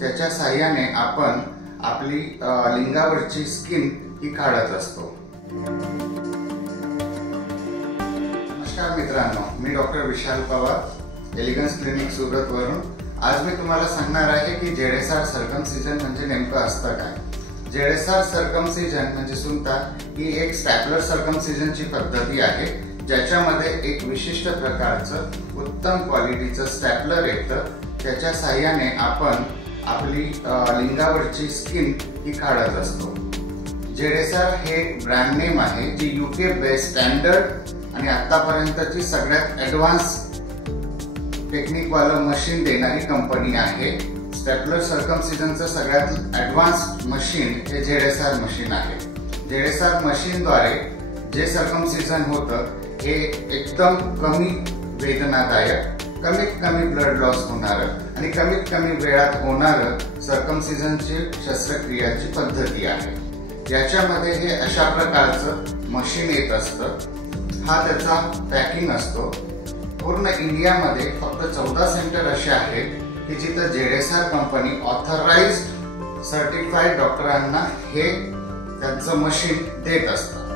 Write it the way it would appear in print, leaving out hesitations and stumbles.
त्याच्या साहाय्याने आपण आपली लिंगावरची स्किन ही काढत असतो। नमस्कार मित्रांनो, मी डॉक्टर विशाल पवार, एलिगन्स क्लिनिक सुरत वरून। आज मी तुम्हाला सांगणार आहे की जेडेसार सर्कमसिजन म्हणजे नेमकं असतं काय। जेडेसार सर्कमसिजन म्हणजे सुनता ही एक स्टॅपलर सर्कमसिजनची पद्धती आहे, ज्याच्यामध्ये एक विशिष्ट प्रकारचं उत्तम क्वालिटीचं स्टॅपलर येतं। त्याच्या साहाय्याने आपण आपली लिंगावरची स्किन ही काढत असतो। जेडेसार हे ब्रँड नेम आहे, जी यूके बेस्ड स्टँडर्ड आणि आतापर्यंतची सगळ्यात ॲडव्हान्स टेक्निक वाला मशीन देणारी कंपनी आहे। स्टॅपलर सर्कमसिजनचं सगळ्यात ॲडव्हान्स मशीन हे जेडेसार मशीन आहे। जेडेसार मशीनद्वारे जे सर्कमसिजन होतं हे एकदम कमी वेदनादायक, कमीत कमी ब्लड लॉस होणार आणि कमीत कमी वेळात होणार सर्कमसिजनची शस्त्रक्रियाची पद्धती आहे। याच्यामध्ये हे अशा प्रकारचं मशीन येत असतं। हा त्याचा पॅकिंग असतो। पूर्ण इंडियामध्ये फक्त 14 सेंटर असे आहेत की जिथे जेडेसार कंपनी ऑथराइज्ड सर्टिफाईड डॉक्टरांना हे त्यांचं मशीन देत असतं।